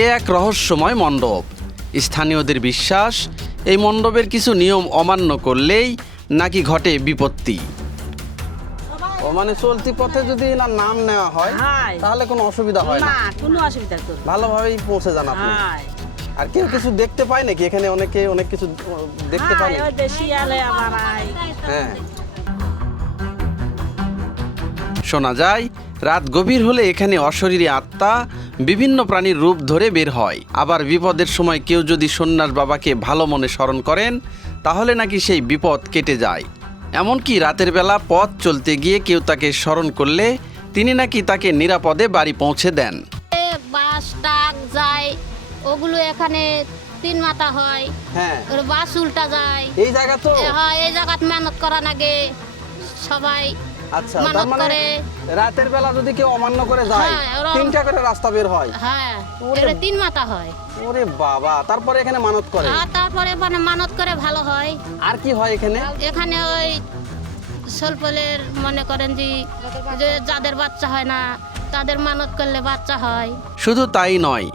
এ এক রহস্যময় মণ্ডপ। স্থানীয়দের বিশ্বাস, এই মণ্ডপের কিছু নিয়ম অমান্য করলেই নাকি ঘটে বিপত্তি। ও মানে চলতি পথে যদি না নাম নেওয়া হয় তাহলে কোনো অসুবিধা হয় না? কোনো অসুবিধা তো ভালোভাবেই পৌঁছে যান আপনি। আর কেউ কিছু দেখতে পায় নাকি এখানে? অনেকে অনেক কিছু দেখতে পায় নাকি? হ্যাঁ, শোনা যায় রাত গভীর হলে এখানে অশরীরী আত্মা বিভিন্ন প্রাণীর রূপ ধরে বের হয়। আবার বিপদের সময় কেউ যদি সন্ন্যাস বাবাকে ভালো মনে স্মরণ করেন তাহলে নাকি সেই বিপদ কেটে যায়। এমনকি রাতের বেলা পথ চলতে গিয়ে কেউ তাকে স্মরণ করলে তিনি নাকি তাকে নিরাপদে বাড়ি পৌঁছে দেন। বাস টাক যায়, ওগুলো এখানে 3 মাথা হয়। হ্যাঁ, বাস উল্টা যায়। এই জায়গা তো হয়, এই জায়গাত মেহনত করা লাগে সবাই। আচ্ছা, তার মানে রাতের বেলা যদি কেউ অমান্য করে যায়, হ্যাঁ, 3টা করে রাস্তা বের হয়। হ্যাঁ, এটা 3 মাথা হয়। ওরে বাবা, তারপরে এখানে মানত করে। আর তারপরে মানে মানত করে ভালো হয়। আর কি হয় এখানে? এখানে ওই সলপলের মনে করেন যে যাদের বাচ্চা হয় না তাদের মানত করলে বাচ্চা হয়। শুধু তাই নয়,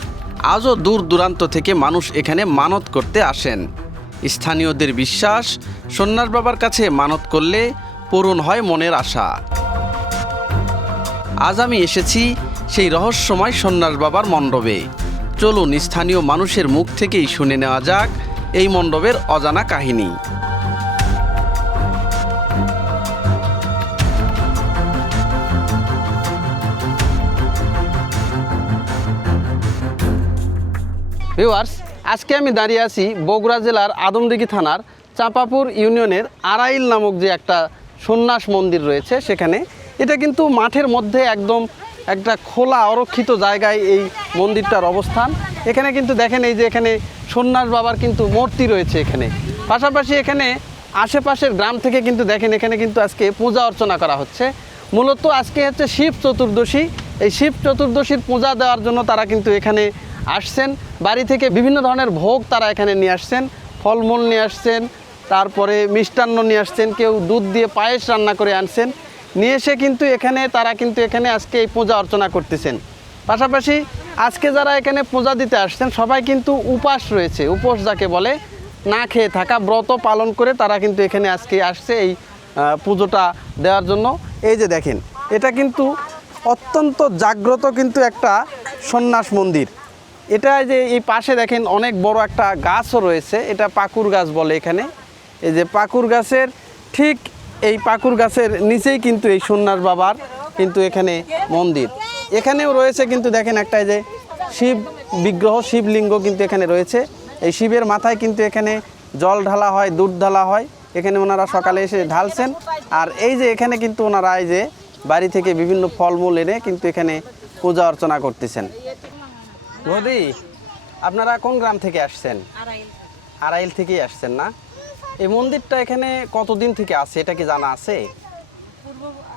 আজও দূর দূরান্ত থেকে মানুষ এখানে মানত করতে আসেন। স্থানীয়দের বিশ্বাস, সন্ন্যাস বাবার কাছে মানত করলে পূরণ হয় মনের আশা। আজ আমি এসেছি সেই রহস্যময় সন্ন্যাস বাবার মণ্ডপে। চলুন স্থানীয় মানুষের মুখ থেকেই শুনে নেওয়া যাক এই মণ্ডপের অজানা কাহিনী। ভিউয়ার্স, আজকে আমি দাঁড়িয়ে আছি বগুড়া জেলার আদমদীঘি থানার চাঁপাপুর ইউনিয়নের আড়াইল নামক যে একটা সন্ন্যাস মন্দির রয়েছে সেখানে। এটা কিন্তু মাঠের মধ্যে একদম একটা খোলা অরক্ষিত জায়গায় এই মন্দিরটার অবস্থান। এখানে কিন্তু দেখেন এই যে এখানে সন্ন্যাস বাবার কিন্তু মূর্তি রয়েছে এখানে। পাশাপাশি এখানে আশেপাশের গ্রাম থেকে কিন্তু দেখেন এখানে কিন্তু আজকে পূজা অর্চনা করা হচ্ছে। মূলত আজকে হচ্ছে শিব চতুর্দশী। এই শিব চতুর্দশীর পূজা দেওয়ার জন্য তারা কিন্তু এখানে আসছেন। বাড়ি থেকে বিভিন্ন ধরনের ভোগ তারা এখানে নিয়ে আসছেন, ফলমূল নিয়ে আসছেন, তারপরে মিষ্টান্ন নিয়ে আসছেন, কেউ দুধ দিয়ে পায়েস রান্না করে আনছেন। নিয়ে এসে কিন্তু তারা কিন্তু এখানে আজকে এই পূজা অর্চনা করতেছেন। পাশাপাশি আজকে যারা এখানে পূজা দিতে আসছেন সবাই কিন্তু উপাস রয়েছে। উপোস যাকে বলে, না খেয়ে থাকা, ব্রত পালন করে তারা কিন্তু এখানে আজকে আসছে এই পুজোটা দেওয়ার জন্য। এই যে দেখেন, এটা কিন্তু অত্যন্ত জাগ্রত কিন্তু একটা সন্ন্যাস মন্দির। এটা যে এই পাশে দেখেন অনেক বড় একটা গাছও রয়েছে, এটা পাকুর গাছ বলে এখানে। এই যে পাকুর গাছের ঠিক এই পাকুর গাছের নিচেই কিন্তু এই সন্ন্যাস বাবার কিন্তু এখানে মন্দির। এখানেও রয়েছে কিন্তু দেখেন একটা যে শিব বিগ্রহ, শিবলিঙ্গ কিন্তু এখানে রয়েছে। এই শিবের মাথায় কিন্তু এখানে জল ঢালা হয়, দুধ ঢালা হয়। এখানে ওনারা সকালে এসে ঢালছেন। আর এই যে এখানে কিন্তু ওনারা এই যে বাড়ি থেকে বিভিন্ন ফলমূল এনে কিন্তু এখানে পূজা অর্চনা করতেছেন। বৌদি, আপনারা কোন গ্রাম থেকে আসছেন? আড়াইল থেকেই আসছেন না? এই মন্দিরটা এখানে কতদিন থেকে আছে এটা কি জানা আছে?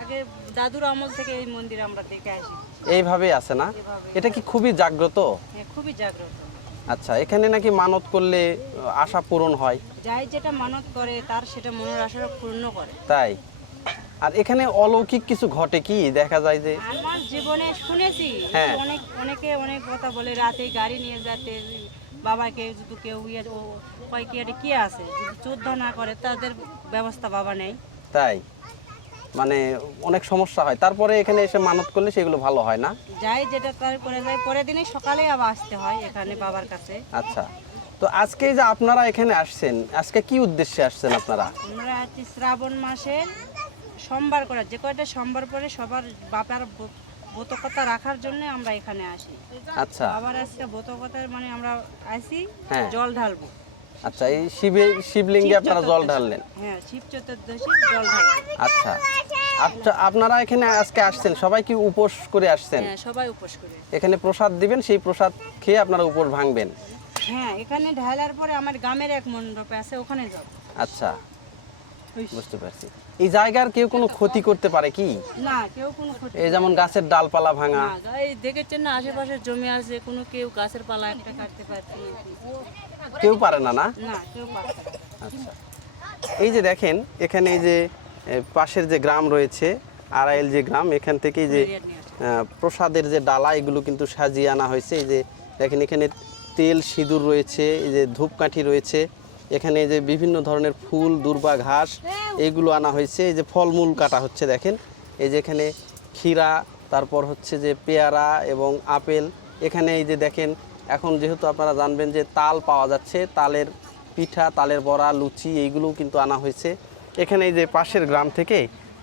আগে দাদুর আমল থেকে এই মন্দির আমরা দেখে আসি। এইভাবেই আছে না? এটা কি খুবই জাগ্রত? হ্যাঁ, খুবই জাগ্রত। আচ্ছা, এখানে নাকি মানত করলে আশা পূরণ হয়? যাই যেটা মানত করে তার সেটা মনের আশা পূর্ণ করে। তাই? আর এখানে অলৌকিক কিছু ঘটে কি দেখা যায় যে? আমার জীবনে শুনেছি, হ্যাঁ, অনেকে অনেক কথা বলে। রাতে গাড়ি নিয়ে যাতে বাবাকে যদি কেউ কয় কি এটা কি আছে, যদি যুদ্ধ না করে তাদের ব্যবস্থা বাবা নেই। তাই? মানে অনেক সমস্যা হয়, তারপরে এখানে এসে মানত করলে সেগুলো ভালো হয় না? যাই যেটা তার করে যায়, পরের দিনে সকালে আবার আসতে হয় এখানে বাবার কাছে। আচ্ছা, তো আজকে যে আপনারা এখানে আসছেন, আজকে কি উদ্দেশ্যে আসছেন আপনারা? আমরা আছি শ্রাবণ মাসের সোমবার করে, যে কয়টা সোমবার পরে সবার বাবার ব্রতকথা রাখার জন্য আমরা এখানে আসি। আচ্ছা, আবার আজকে ব্রতকথার মানে আমরা আসি হ্যাঁ, জল ঢালবো। আচ্ছা, এই শিবলিঙ্গে আপনারা জল ঢাললেন? হ্যাঁ, শিব চতুর্দশী জল ঢালবো। আচ্ছা, আচ্ছা, আপনারা এখানে আজকে আসছেন, সবাই কি উপোস করে আসছেন? হ্যাঁ, সবাই উপোস করে। এখানে প্রসাদ দিবেন, সেই প্রসাদ খেয়ে আপনারা উপোস ভাঙবেন? হ্যাঁ, এখানে ঢালার পরে আমার গ্রামের এক মণ্ডপে আছে, ওখানে যাব। আচ্ছা, বুঝতে পারছি। এই জায়গার কেউ কোনো ক্ষতি করতে পারে কি? না, কেউ কোনো ক্ষতি। এই যেমন গাছের ডালপালা ভাঙা? না, এই দেখেছেন না আশেপাশে জমি আছে, কোনো কেউ গাছের পালা একটা কাটতে পারছে কেউ পারে না? না, না, কেউ পারছে না। আচ্ছা, এই যে দেখেন এখানে এই যে পাশের যে গ্রাম রয়েছে আড়াইল যে গ্রাম, এখান থেকে যে প্রসাদের যে ডালা এগুলো কিন্তু সাজিয়ে আনা হয়েছে। এই যে দেখেন এখানে তেল সিঁদুর রয়েছে, এই যে ধূপকাঠি রয়েছে, এখানে এই যে বিভিন্ন ধরনের ফুল দূর্বা ঘাস এইগুলো আনা হয়েছে। এই যে ফলমূল কাটা হচ্ছে দেখেন, এই যে এখানে ক্ষীরা, তারপর হচ্ছে যে পেয়ারা এবং আপেল। এখানে এই যে দেখেন এখন যেহেতু আপনারা জানবেন যে তাল পাওয়া যাচ্ছে, তালের পিঠা, তালের বড়া, লুচি এইগুলোও কিন্তু আনা হয়েছে। এখানে এই যে পাশের গ্রাম থেকে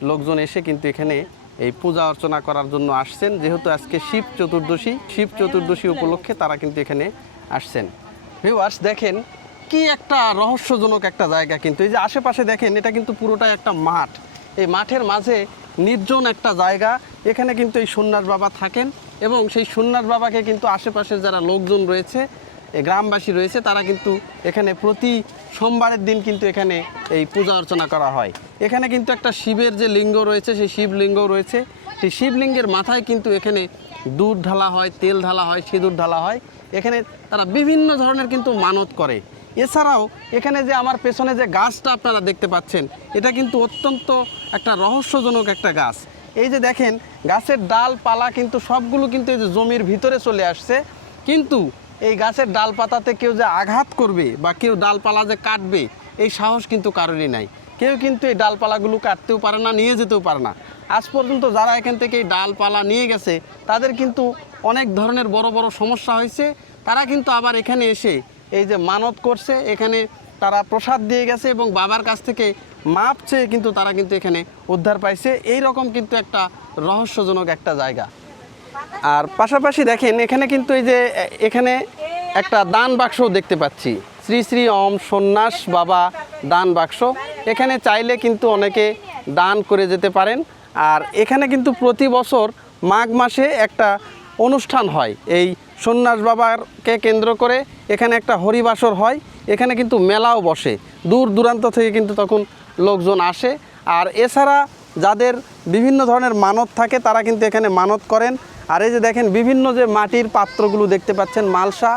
লোকজন এসে কিন্তু এখানে এই পূজা অর্চনা করার জন্য আসছেন, যেহেতু আজকে শিব চতুর্দশী উপলক্ষে তারা কিন্তু এখানে আসছেন। ভিউয়ার্স দেখেন কি একটা রহস্যজনক একটা জায়গা, কিন্তু এই যে আশেপাশে দেখেন এটা কিন্তু পুরোটাই একটা মাঠ। এই মাঠের মাঝে নির্জন একটা জায়গা, এখানে কিন্তু এই সন্ন্যাস বাবা থাকেন এবং সেই সন্ন্যাস বাবাকে কিন্তু আশেপাশের যারা লোকজন রয়েছে, এই গ্রামবাসী রয়েছে, তারা কিন্তু এখানে প্রতি সোমবারের দিন কিন্তু এখানে এই পূজা অর্চনা করা হয়। এখানে কিন্তু একটা শিবের যে লিঙ্গ রয়েছে, সেই শিবলিঙ্গ রয়েছে, সেই শিবলিঙ্গের মাথায় কিন্তু এখানে দুধ ঢালা হয়, তেল ঢালা হয়, সিঁদুর ঢালা হয়। এখানে তারা বিভিন্ন ধরনের কিন্তু মানত করে। এছাড়াও এখানে যে আমার পেছনে যে গাছটা আপনারা দেখতে পাচ্ছেন, এটা কিন্তু অত্যন্ত একটা রহস্যজনক একটা গাছ। এই যে দেখেন গাছের ডালপালা কিন্তু সবগুলো কিন্তু এই যে জমির ভিতরে চলে আসছে, কিন্তু এই গাছের ডালপাতাতে কেউ যে আঘাত করবে বা কেউ ডালপালা যে কাটবে এই সাহস কিন্তু কারোরই নাই। কেউ কিন্তু এই ডালপালাগুলো কাটতেও পারে না, নিয়ে যেতেও পারে না। আজ পর্যন্ত যারা এখান থেকে এই ডালপালা নিয়ে গেছে তাদের কিন্তু অনেক ধরনের বড় বড় সমস্যা হয়েছে। তারা কিন্তু আবার এখানে এসে এই যে মানত করছে, এখানে তারা প্রসাদ দিয়ে গেছে এবং বাবার কাছ থেকে মাপ চেয়ে কিন্তু তারা কিন্তু এখানে উদ্ধার পাইছে। এই রকম কিন্তু একটা রহস্যজনক একটা জায়গা। আর পাশাপাশি দেখেন এখানে কিন্তু এই যে এখানে একটা দান বাক্সও দেখতে পাচ্ছি, শ্রী শ্রী ওম সন্ন্যাস বাবা দান বাক্স। এখানে চাইলে কিন্তু অনেকে দান করে যেতে পারেন। আর এখানে কিন্তু প্রতি বছর মাঘ মাসে একটা অনুষ্ঠান হয়, এই সন্ন্যাস বাবাকে কেন্দ্র করে এখানে একটা হরিবাসর হয়। এখানে কিন্তু মেলাও বসে, দূর দূরান্ত থেকে কিন্তু তখন লোকজন আসে। আর এছাড়া যাদের বিভিন্ন ধরনের মানত থাকে তারা কিন্তু এখানে মানত করেন। আর এই যে দেখেন বিভিন্ন যে মাটির পাত্রগুলো দেখতে পাচ্ছেন, মালসা,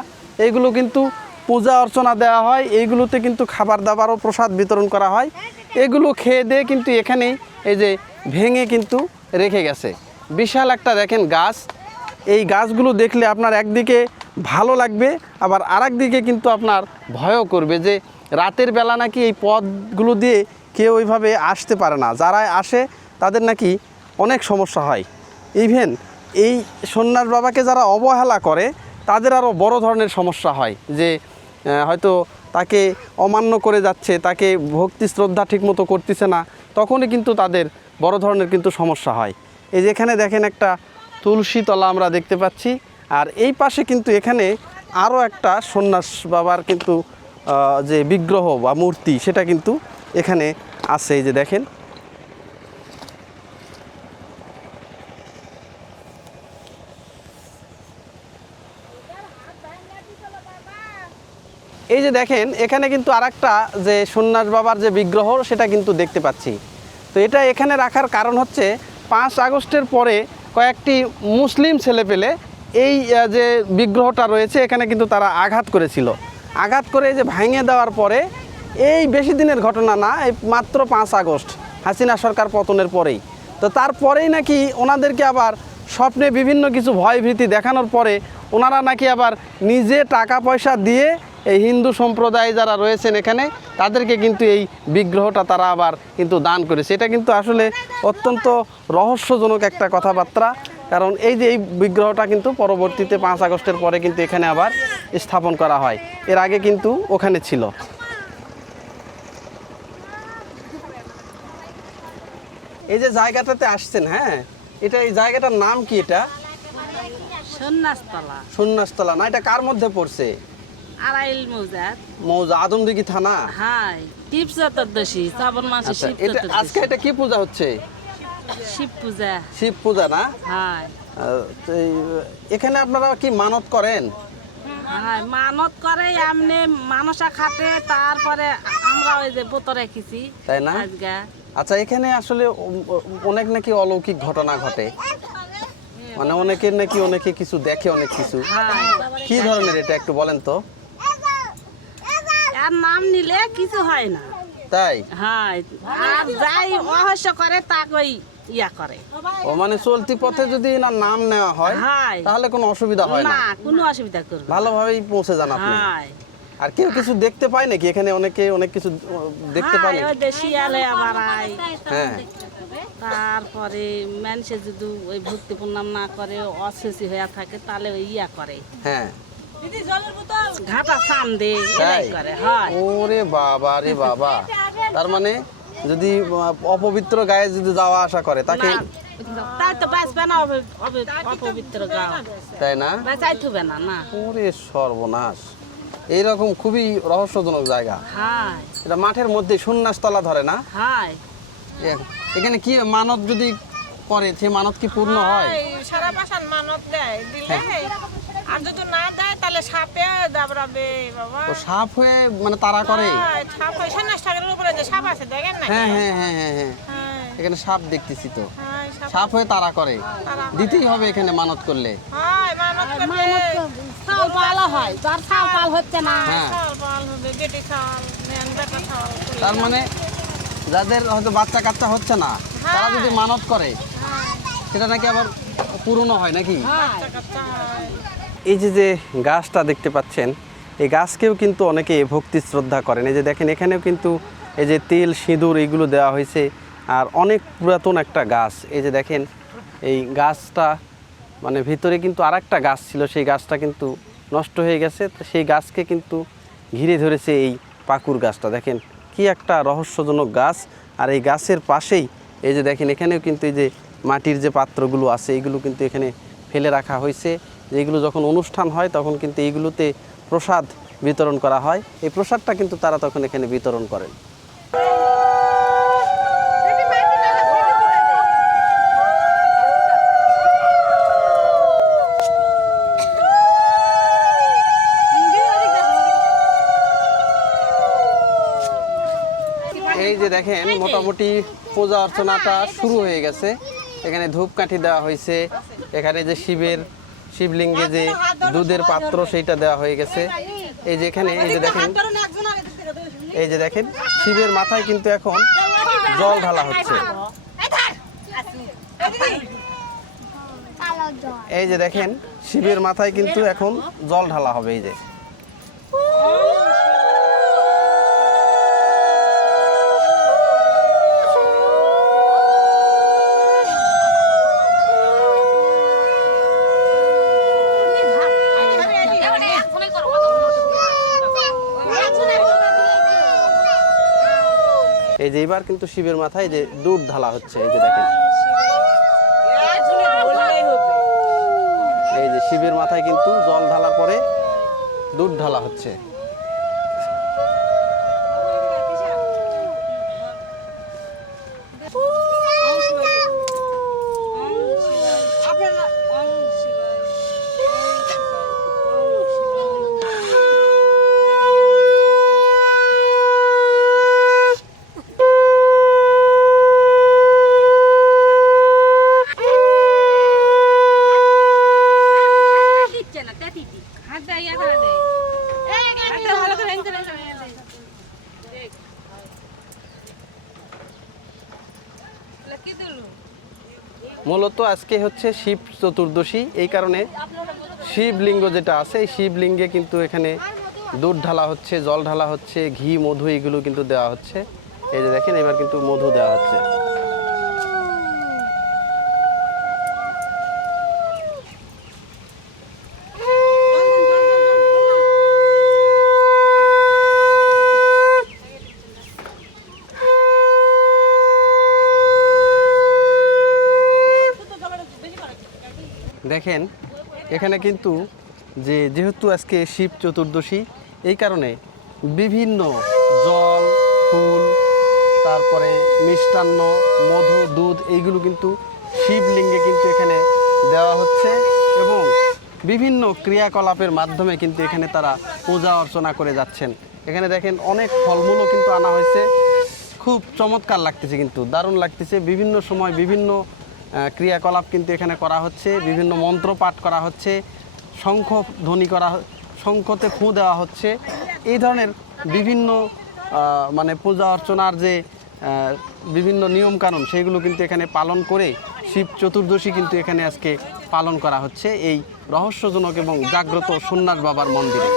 এইগুলো কিন্তু পূজা অর্চনা দেওয়া হয়। এইগুলোতে কিন্তু খাবার দাবারও প্রসাদ বিতরণ করা হয়। এগুলো খেয়ে দিয়ে কিন্তু এখানেই এই যে ভেঙে কিন্তু রেখে গেছে। বিশাল একটা দেখেন গাছ, এই গাছগুলো দেখলে আপনার একদিকে ভালো লাগবে, আবার আরেক দিকে কিন্তু আপনার ভয়ও করবে যে রাতের বেলা নাকি এই পথগুলো দিয়ে কেউ ওইভাবে আসতে পারে না। যারা আসে তাদের নাকি অনেক সমস্যা হয়। ইভেন এই সন্ন্যাস বাবাকে যারা অবহেলা করে তাদের আরও বড় ধরনের সমস্যা হয়, যে হয়তো তাকে অমান্য করে যাচ্ছে, তাকে ভক্তি শ্রদ্ধা ঠিকমতো করতেছে না, তখনই কিন্তু তাদের বড় ধরনের কিন্তু সমস্যা হয়। এই যেখানে দেখেন একটা তুলসী তলা আমরা দেখতে পাচ্ছি। আর এই পাশে কিন্তু এখানে আরও একটা সন্ন্যাস বাবার কিন্তু যে বিগ্রহ বা মূর্তি সেটা কিন্তু এখানে আছে। এই যে দেখেন এই যে দেখেন এখানে কিন্তু আরেকটা যে সন্ন্যাস বাবার যে বিগ্রহ সেটা কিন্তু দেখতে পাচ্ছি। তো এটা এখানে রাখার কারণ হচ্ছে 5 আগস্টের পরে কয়েকটি মুসলিম ছেলেপেলে এই যে বিগ্রহটা রয়েছে এখানে কিন্তু তারা আঘাত করেছিল। আঘাত করে যে ভাঙিয়ে দেওয়ার পরে, এই বেশি দিনের ঘটনা না, এই মাত্র 5 আগস্ট হাসিনা সরকার পতনের পরেই, তো তারপরেই নাকি ওনাদেরকে আবার স্বপ্নে বিভিন্ন কিছু ভয়ভীতি দেখানোর পরে ওনারা নাকি আবার নিজে টাকা পয়সা দিয়ে এই হিন্দু সম্প্রদায় যারা রয়েছেন এখানে তাদেরকে কিন্তু এই বিগ্রহটা তারা আবার কিন্তু দান করেছে। এটা কিন্তু আসলে অত্যন্ত রহস্যজনক একটা কথাবার্তা, কারণ এই যে এই বিগ্রহটা কিন্তু পরবর্তীতে 5 আগস্টের পরে কিন্তু এখানে আবার স্থাপন করা হয়, এর আগে কিন্তু ওখানে ছিল। এই যে জায়গাটাতে আসছেন, হ্যাঁ, এটা এই জায়গাটার নাম কি? এটা সন্ন্যাসতলা। সন্ন্যাসতলা না, এটা কার মধ্যে পড়ছে? আড়াইল মৌজা আদমদিঘি থানা। হ্যাঁ, শিব চতুর্দশী শ্রাবণ মাসে আচ্ছা, শিব এটা চতুর্দশী। আজকে এটা কি পূজা হচ্ছে? শিব পূজা। শিব পূজা না? হ্যাঁ। তো এখানে আপনারা কি মানত করেন? হ্যাঁ, মানত করে, এমনি মানসা খাটে, তারপরে আমরা ওই যে বোতল রেখেছি, তাই না? আজকে। আচ্ছা, এখানে আসলে অনেক নাকি অলৌকিক ঘটনা ঘটে, মানে অনেকের নাকি অনেকে কিছু দেখে, অনেক কিছু। কি ধরনের এটা একটু বলেন তো। এর নাম নিলে কিছু হয় না, তাই? হ্যাঁ, আর যাই অবশ্য করে তাকে ওই ইয়া করে। ও মানে চলতি পথে যদি এনার নাম নেওয়া হয় হাই তাহলে কোনো অসুবিধা হয় না, না কোনো অসুবিধা করবে না। ভালোভাবেই পৌঁছে যান আপনি। হাই আর কেউ কিছু দেখতে পায় নাকি এখানে? অনেকে অনেক কিছু দেখতে পায় হাই নাকি? ওই দেশি আলে আবার আয়। হ্যাঁ তারপরে মানুষে যদি ওই ভর্তি প্রণাম না করে অসুস্থ হয়ে থাকে তাহলে ওই ইয়া করে, হ্যাঁ। ঘাটা ছান দে তাই? করে। হয় ওরে বাবা রে বাবা, তার মানে যদি অপবিত্র গায়ে যদি যাওয়া আসা করে তাকে, তাই তো বাঁচবে না অপবিত্র গাও, তাই না? বাঁচাই থুবে না না। ওরে সর্বনাশ, এইরকম খুবই রহস্যজনক জায়গা। হাই এটা মাঠের মধ্যে সন্ন্যাসতলা ধরে না? হাই এখানে কি মানত যদি করে সে মানত কি পূর্ণ হয়? সারা বাসার মানত দেয়, দিলে আর যদি না দেয় তাহলে সাপে দাবড়াবে বাবা। ও সাপ হয়ে মানে তারা করে? হ্যাঁ, সাপ হয় সন্ন্যাস ঠাকুরের উপরে যে সাপ আছে দেখেন না? হ্যাঁ হ্যাঁ হ্যাঁ হ্যাঁ হ্যাঁ, হ্যাঁ, এখানে সাপ দেখতেছি তো। হ্যাঁ, সাপ হয়ে তারা করে, দিতেই হবে এখানে মানত করলে। হয়, মানত করলে ছাল পালা হয়, যার ছাল পাল হচ্ছে না হ্যাঁ, ছাল পাল হবে, বেটি ছাল, মেন বেটা ছাল করলে। তার মানে যাদের হয়তো বাচ্চা কাচ্চা হচ্ছে না তারা যদি মানত করে সেটা নাকি আবার পূরণ হয় নাকি? বাচ্চা কাচ্চা হয়। এই যে যে গাছটা দেখতে পাচ্ছেন, এই গাছকেও কিন্তু অনেকে ভক্তি শ্রদ্ধা করেন। এই যে দেখেন এখানেও কিন্তু এই যে তেল সিঁদুর এইগুলো দেওয়া হয়েছে, আর অনেক পুরাতন একটা গাছ। এই যে দেখেন এই গাছটা মানে ভিতরে কিন্তু আর একটা গাছ ছিল, সেই গাছটা কিন্তু নষ্ট হয়ে গেছে। তো সেই গাছকে কিন্তু ঘিরে ধরেছে এই পাকুর গাছটা। দেখেন কি একটা রহস্যজনক গাছ। আর এই গাছের পাশেই এই যে দেখেন এখানেও কিন্তু এই যে মাটির যে পাত্রগুলো আছে এইগুলো কিন্তু এখানে ফেলে রাখা হয়েছে। যেগুলো যখন অনুষ্ঠান হয় তখন কিন্তু এইগুলোতে প্রসাদ বিতরণ করা হয়। এই প্রসাদটা কিন্তু তারা তখন এখানে বিতরণ করেন। এই যে দেখেন মোটামুটি পূজা অর্চনাটা শুরু হয়ে গেছে। এখানে ধূপকাঠি দেওয়া হয়েছে, এখানে যে শিবলিঙ্গে যে দুধের পাত্র সেইটা দেওয়া হয়ে গেছে। এই যে এখানে এই যে দেখেন শিবের মাথায় কিন্তু এখন জল ঢালা হচ্ছে। এই যে দেখেন শিবের মাথায় কিন্তু এখন জল ঢালা হবে। এই যে এই যে এবার কিন্তু শিবের মাথায় যে দুধ ঢালা হচ্ছে। এই যে দেখেন এই যে শিবের মাথায় কিন্তু জল ঢালার পরে দুধ ঢালা হচ্ছে। মূলত আজকে হচ্ছে শিব চতুর্দশী, এই কারণে শিবলিঙ্গ যেটা আছে এই শিবলিঙ্গে কিন্তু এখানে দুধ ঢালা হচ্ছে, জল ঢালা হচ্ছে, ঘি মধু এগুলো কিন্তু দেওয়া হচ্ছে। এই যে দেখেন এবার কিন্তু মধু দেওয়া হচ্ছে। দেখেন এখানে কিন্তু যেহেতু আজকে শিব চতুর্দশী এই কারণে বিভিন্ন জল ফুল তারপরে মিষ্টান্ন মধু দুধ এইগুলো কিন্তু শিবলিঙ্গে কিন্তু এখানে দেওয়া হচ্ছে এবং বিভিন্ন ক্রিয়াকলাপের মাধ্যমে কিন্তু এখানে তারা পূজা অর্চনা করে যাচ্ছেন। এখানে দেখেন অনেক ফলমূলও কিন্তু আনা হয়েছে, খুব চমৎকার লাগতেছে, কিন্তু দারুণ লাগতেছে। বিভিন্ন সময় বিভিন্ন ক্রিয়াকলাপ কিন্তু এখানে করা হচ্ছে, বিভিন্ন মন্ত্র পাঠ করা হচ্ছে, শঙ্খ ধ্বনি করা, শঙ্খতে ফুঁ দেওয়া হচ্ছে। এই ধরনের বিভিন্ন মানে পূজা অর্চনার যে বিভিন্ন নিয়মকানুন সেগুলো কিন্তু এখানে পালন করে শিব চতুর্দশী কিন্তু এখানে আজকে পালন করা হচ্ছে এই রহস্যজনক এবং জাগ্রত সন্ন্যাস বাবার মন্দিরে।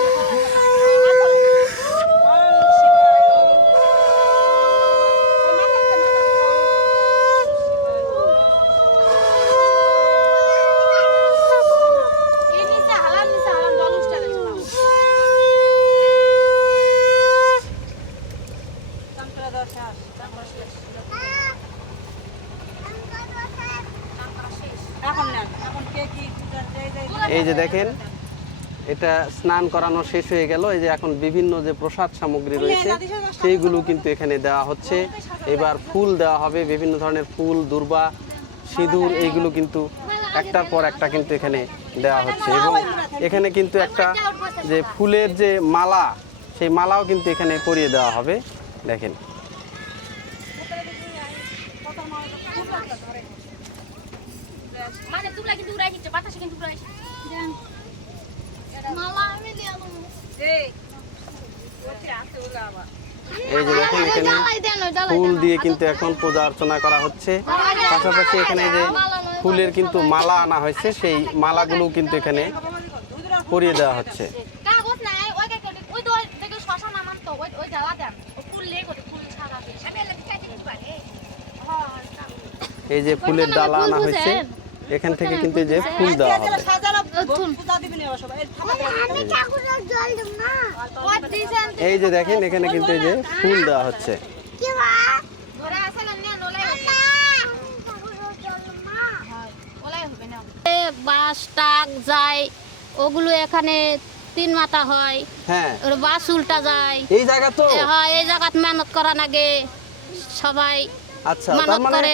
এখন না, এখন কে কি এই যে দেখেন, এটা স্নান করানো শেষ হয়ে গেল। এই যে এখন বিভিন্ন যে প্রসাদ সামগ্রী রয়েছে সেইগুলো কিন্তু এখানে দেওয়া হচ্ছে। এবার ফুল দেওয়া হবে, বিভিন্ন ধরনের ফুল, দূর্বা, সিঁদুর, এইগুলো কিন্তু একটার পর একটা কিন্তু এখানে দেওয়া হচ্ছে। এবং এখানে কিন্তু একটা যে ফুলের যে মালা, সেই মালাও কিন্তু এখানে পরিয়ে দেওয়া হবে। দেখেন, মানে তুলা কিন্তু উড়াই দিচ্ছে, বাতাসে কিন্তু উড়াই মালা আমি দিয়ে দেবো। এই যে দেখেন, এখানে ফুল দিয়ে কিন্তু এখন পূজা অর্চনা করা হচ্ছে। পাশাপাশি এখানে যে ফুলের কিন্তু মালা আনা হয়েছে, সেই মালাগুলো কিন্তু এখানে পরিয়ে দেওয়া হচ্ছে। কাগজ নাই ওই ওই তো দেখো শশা নামান তো ওই জ্বালা দেন ফুল লে করে ফুল ছাড়া দিয়ে আমি লেখা দিতে পারি। এই যে ফুলের ডালা আনা হয়েছে, এখান থেকে কিন্তু এই যে ফুল দেওয়া হবে। এই যে দেখেন, এখানে কিন্তু এই যে ফুল দেওয়া হচ্ছে। বাস টাক যায়, ওগুলো এখানে 3 মাথা হয়। হ্যাঁ, ওর বাস উল্টা যায়। এই জায়গা তো। হ্যাঁ, এই জায়গাত মেহনত করা লাগে সবাই। আচ্ছা, তার মানে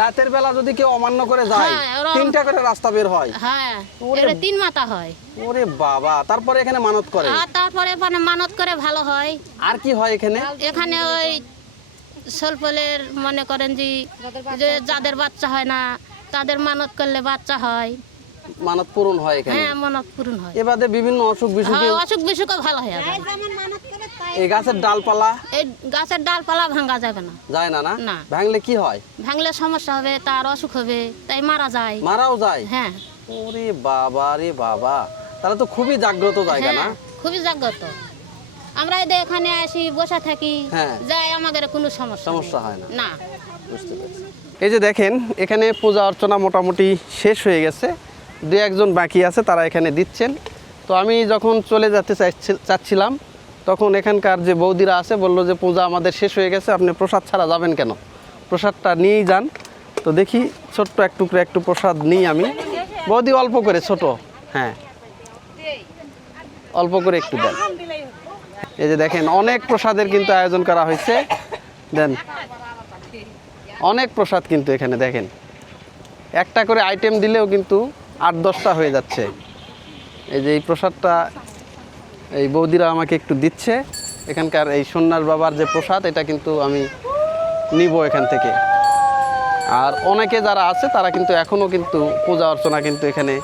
রাতের বেলা যদি কেউ অমান্য করে যায়, হ্যাঁ, 3টা করে রাস্তা বের হয়। হ্যাঁ, ওরে এর 3 মাথা হয়। ওরে বাবা, তারপরে এখানে মানত করে। আর তারপরে মানে মানত করে ভালো হয়। আর কি হয় এখানে? এখানে ওই সলপলের মনে করেন যে যাদের বাচ্চা হয় না তাদের মানত করলে বাচ্চা হয়। মানত পূরণ হয় এখানে। হ্যাঁ, মানত পূরণ হয়। এবারে বিভিন্ন অসুখ বিসুখে হ্যাঁ, অসুখ বিসুখও ভালো হয়ে যায়। এই গাছের ডালপালা, এই গাছের ডালপালা ভাঙা যাবে না। যায় না? না না। ভাঙলে কি হয়? ভাঙলে সমস্যা হবে, তার অসুখ হবে, তাই মারা যায়। মারাও যায়? হ্যাঁ। ওরে বাবা রে বাবা, তাহলে তো খুবই জাগ্রত জায়গা না? হ্যাঁ, খুবই জাগ্রত। আমরা এই যে এখানে আসি বসে থাকি, হ্যাঁ। যাই আমাদের কোনো সমস্যা হয় না। না। বুঝতে পেরেছি। এই যে দেখেন, এখানে পূজা অর্চনা মোটামুটি শেষ হয়ে গেছে, 2-1 জন বাকি আছে, তারা এখানে দিচ্ছেন। তো আমি যখন চলে যেতে চাচ্ছিলাম, তখন এখানকার যে বৌদিরা আছে বললো যে পূজা আমাদের শেষ হয়ে গেছে, আপনি প্রসাদ ছাড়া যাবেন কেন, প্রসাদটা নিয়েই যান। তো দেখি, ছোট্ট একটু প্রসাদ নিই আমি। বৌদি অল্প করে, ছোট, হ্যাঁ অল্প করে একটু দেন। এই যে দেখেন, অনেক প্রসাদের কিন্তু আয়োজন করা হয়েছে। দেন, অনেক প্রসাদ কিন্তু এখানে দেখেন, একটা করে আইটেম দিলেও কিন্তু 8-10টা হয়ে যাচ্ছে। এই যে এই প্রসাদটা এই বৌদিরা আমাকে একটু দিচ্ছে। এখানকার এই সন্ন্যাস বাবার যে প্রসাদ, এটা কিন্তু আমি নিব এখান থেকে। আর অনেকে যারা আছে তারা কিন্তু এখনও কিন্তু পূজা অর্চনা কিন্তু এখানে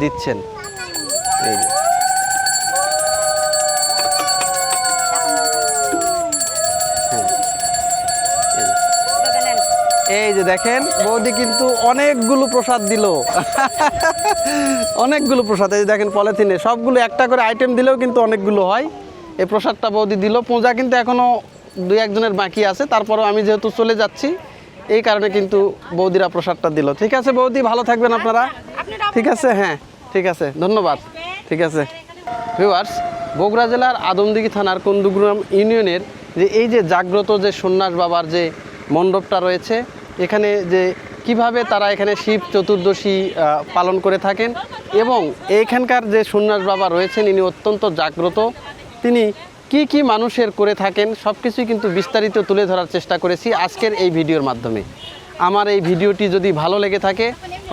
দিচ্ছেন। এই যে এই যে দেখেন, বৌদি কিন্তু অনেকগুলো প্রসাদ দিল। অনেকগুলো প্রসাদ, এই যে দেখেন পলিথিনে সবগুলো, একটা করে আইটেম দিলেও কিন্তু অনেকগুলো হয়। এই প্রসাদটা বৌদি দিল। পূজা কিন্তু এখনও 2-1 জনের বাকি আছে, তারপরেও আমি যেহেতু চলে যাচ্ছি এই কারণে কিন্তু বৌদিরা প্রসাদটা দিল। ঠিক আছে বৌদি, ভালো থাকবেন আপনারা। ঠিক আছে, হ্যাঁ ঠিক আছে, ধন্যবাদ। ঠিক আছে ভিউয়ার্স, বগুড়া জেলার আদমদিঘি থানার কুন্দুগ্রাম ইউনিয়নের যে এই যে জাগ্রত যে সন্ন্যাস বাবার যে মণ্ডপটা রয়েছে, এখানে যে কিভাবে তারা এখানে শিব চতুর্দশী পালন করে থাকেন, এবং এইখানকার যে সন্ন্যাস বাবা রয়েছেন ইনি অত্যন্ত জাগ্রত, তিনি কি মানুষের করে থাকেন সব কিছুই কিন্তু বিস্তারিত তুলে ধরার চেষ্টা করেছি আজকের এই ভিডিওর মাধ্যমে। আমার এই ভিডিওটি যদি ভালো লেগে থাকে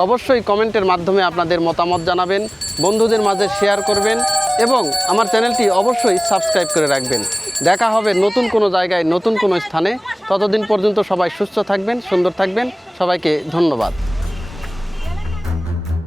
অবশ্যই কমেন্টের মাধ্যমে আপনাদের মতামত জানাবেন, বন্ধুদের মাঝে শেয়ার করবেন এবং আমার চ্যানেলটি অবশ্যই সাবস্ক্রাইব করে রাখবেন। দেখা হবে নতুন কোনো জায়গায়, নতুন কোনো স্থানে। ততদিন পর্যন্ত সবাই সুস্থ থাকবেন, সুন্দর থাকবেন। সবাইকে ধন্যবাদ।